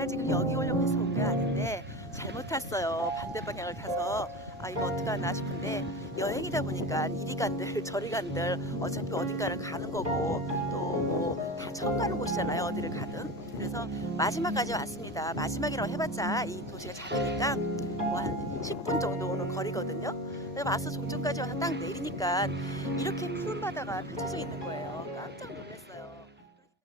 제가 지금 여기 오려고 해서 온 게 아닌데 잘못 탔어요. 반대 방향을 타서. 아 이거 어떡하나 싶은데 여행이다 보니까 이리 간들 저리 간들 어차피 어딘가를 가는 거고 또 뭐 다 처음 가는 곳이잖아요 어디를 가든. 그래서 마지막까지 왔습니다. 마지막이라고 해봤자 이 도시가 작으니까 뭐 한 10분 정도 오는 거리거든요. 와서 마스 종점까지 와서 딱 내리니까 이렇게 푸른 바다가 펼쳐져 있는 거예요. 깜짝 놀랐어요.